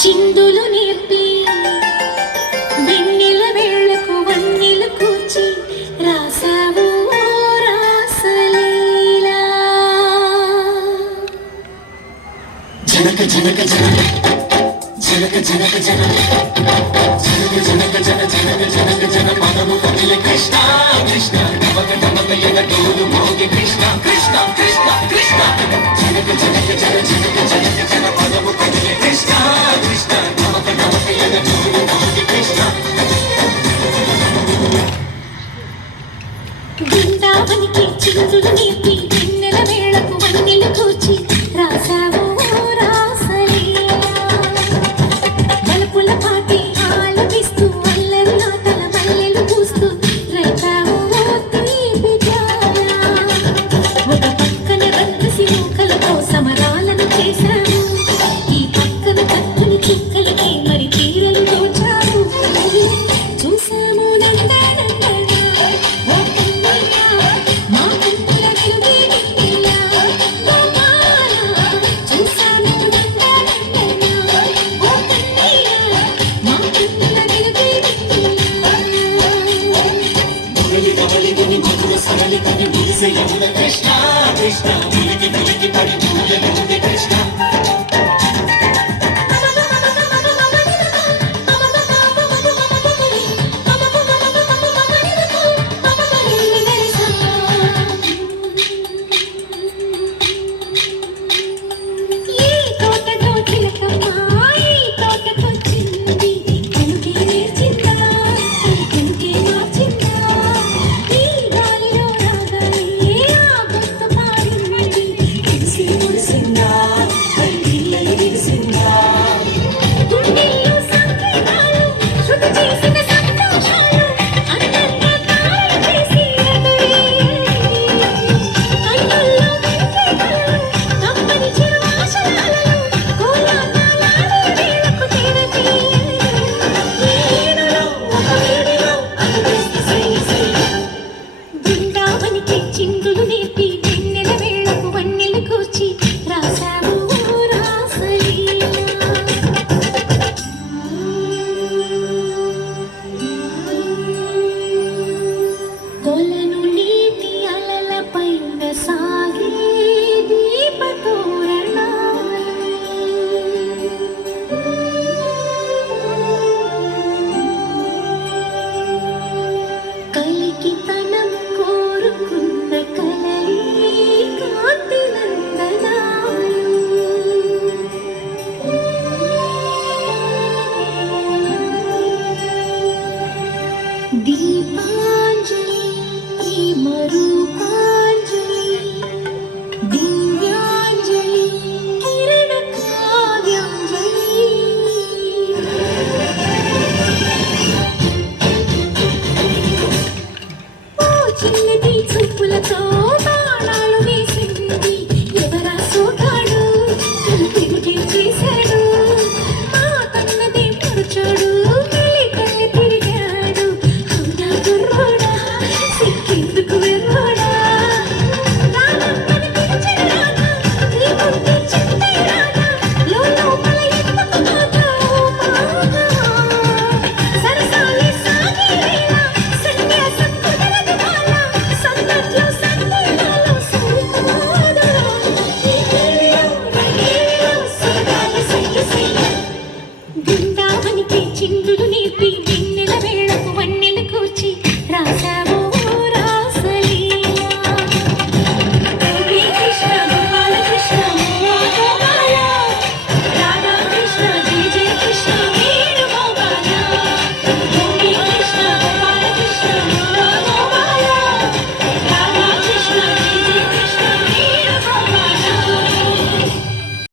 చిందులు నేర్పి వెన్నెల వేళకు వన్నెలు కూర్చి రాసావు రాసలీలా. జనక జనక జనక జనక జనక జనక జనక జనక జన జనక జనక జన పదము కదిలే కృష్ణ కృష్ణ నమక నమక ఎన డోలు మోగి కృష్ణ కృష్ణ కృష్ణ కృష్ణ జనక జనక జన జనక జనక జన పదము కదిలే కృష్ణ కృష్ణ నమక నమక ఎన డోలు మోగి కృష్ణ. బృందావనికి చిందులు నేర్పి